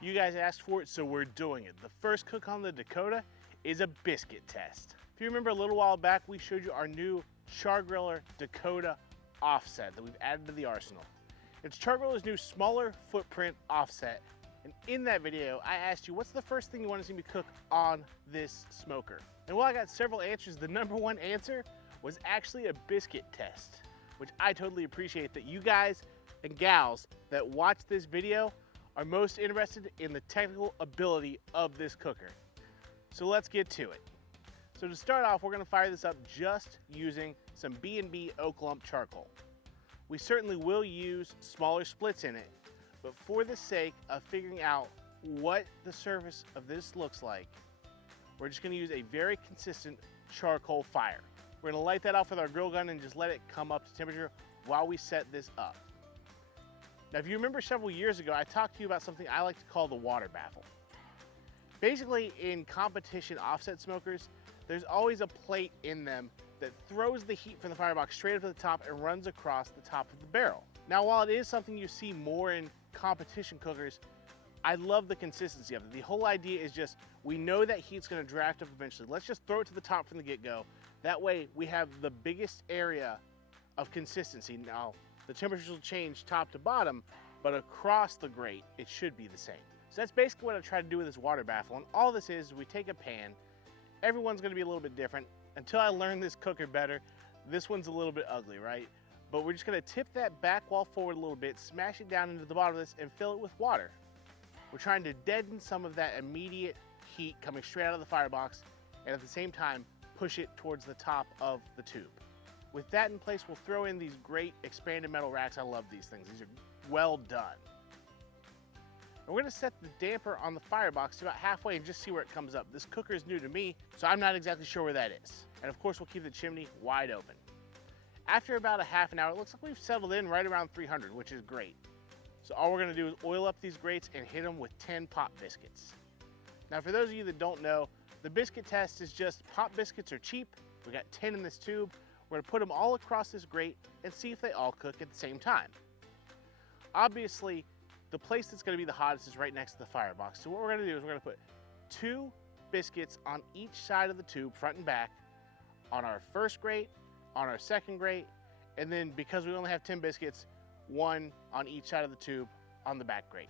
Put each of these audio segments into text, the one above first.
You guys asked for it, so we're doing it. The first cook on the Dakota is a biscuit test. If you remember a little while back, we showed you our new Char-Griller Dakota offset that we've added to the arsenal. It's Char-Griller's new smaller footprint offset. And in that video, I asked you, what's the first thing you want to see me cook on this smoker? And while I got several answers, the number one answer was actually a biscuit test, which I totally appreciate that you guys and gals that watch this video are most interested in the technical ability of this cooker. So let's get to it. So to start off, we're gonna fire this up just using some B&B oak lump charcoal. We certainly will use smaller splits in it, but for the sake of figuring out what the surface of this looks like, we're just gonna use a very consistent charcoal fire. We're gonna light that off with our grill gun and just let it come up to temperature while we set this up. Now, if you remember several years ago, I talked to you about something I like to call the water baffle. Basically, in competition offset smokers, there's always a plate in them that throws the heat from the firebox straight up to the top and runs across the top of the barrel. Now, while it is something you see more in competition cookers, I love the consistency of it. The whole idea is just, we know that heat's gonna draft up eventually. Let's just throw it to the top from the get-go. That way, we have the biggest area of consistency. Now, the temperatures will change top to bottom, but across the grate, it should be the same. So that's basically what I try to do with this water baffle. And all this is we take a pan. Everyone's gonna be a little bit different. Until I learn this cooker better, this one's a little bit ugly, right? But we're just gonna tip that back wall forward a little bit, smash it down into the bottom of this, and fill it with water. We're trying to deaden some of that immediate heat coming straight out of the firebox, and at the same time, push it towards the top of the tube. With that in place, we'll throw in these great expanded metal racks. I love these things. These are well done. And we're gonna set the damper on the firebox to about halfway and just see where it comes up. This cooker is new to me, so I'm not exactly sure where that is. And of course, we'll keep the chimney wide open. After about a half an hour, it looks like we've settled in right around 300, which is great. So all we're gonna do is oil up these grates and hit them with 10 pop biscuits. Now, for those of you that don't know, the biscuit test is just pop biscuits are cheap. We got 10 in this tube. We're gonna put them all across this grate and see if they all cook at the same time. Obviously, the place that's gonna be the hottest is right next to the firebox. So what we're gonna do is we're gonna put 2 biscuits on each side of the tube, front and back, on our first grate, on our second grate, and then because we only have 10 biscuits, 1 on each side of the tube on the back grate.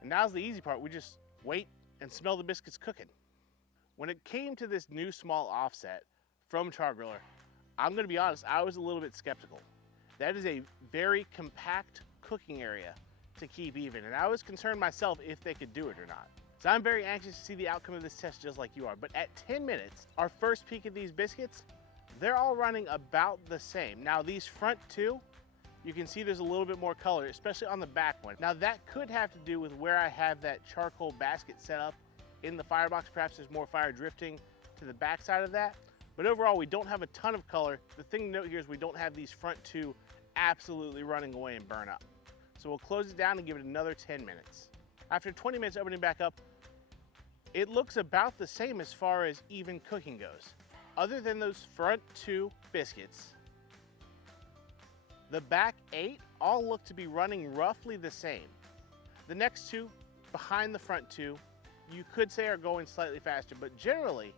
And now's the easy part. We just wait and smell the biscuits cooking. When it came to this new small offset from Char-Griller, I'm gonna be honest, I was a little bit skeptical. That is a very compact cooking area to keep even, and I was concerned myself if they could do it or not. So I'm very anxious to see the outcome of this test just like you are. But at 10 minutes, our first peek at these biscuits, they're all running about the same. Now these front 2, you can see there's a little bit more color, especially on the back one. Now that could have to do with where I have that charcoal basket set up in the firebox. Perhaps there's more fire drifting to the back side of that. But overall, we don't have a ton of color. The thing to note here is we don't have these front 2 absolutely running away and burn up. So we'll close it down and give it another 10 minutes. After 20 minutes opening back up, it looks about the same as far as even cooking goes. Other than those front 2 biscuits, the back 8 all look to be running roughly the same. The next 2 behind the front 2, you could say are going slightly faster, but generally,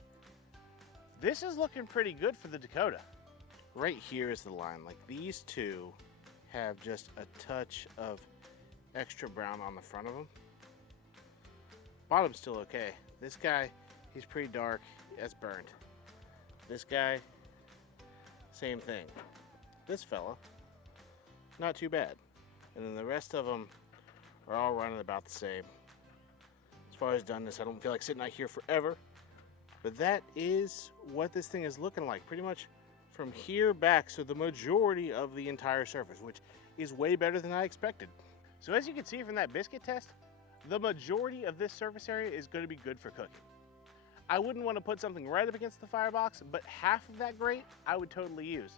this is looking pretty good for the Dakota. Right here is the line. Like these 2 have just a touch of extra brown on the front of them. Bottom's still okay. This guy, he's pretty dark. That's burnt. This guy, same thing. This fella, not too bad. And then the rest of them are all running about the same. As far as doneness, I don't feel like sitting out here forever. But that is what this thing is looking like, pretty much from here back, so the majority of the entire surface, which is way better than I expected. So as you can see from that biscuit test, the majority of this surface area is going to be good for cooking. I wouldn't want to put something right up against the firebox, but half of that grate I would totally use.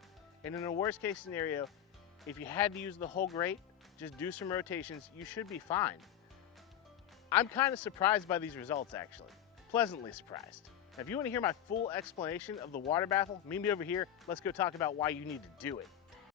And in a worst case scenario, if you had to use the whole grate, just do some rotations, you should be fine. I'm kind of surprised by these results actually, pleasantly surprised. Now, if you want to hear my full explanation of the water baffle, meet me over here. Let's go talk about why you need to do it.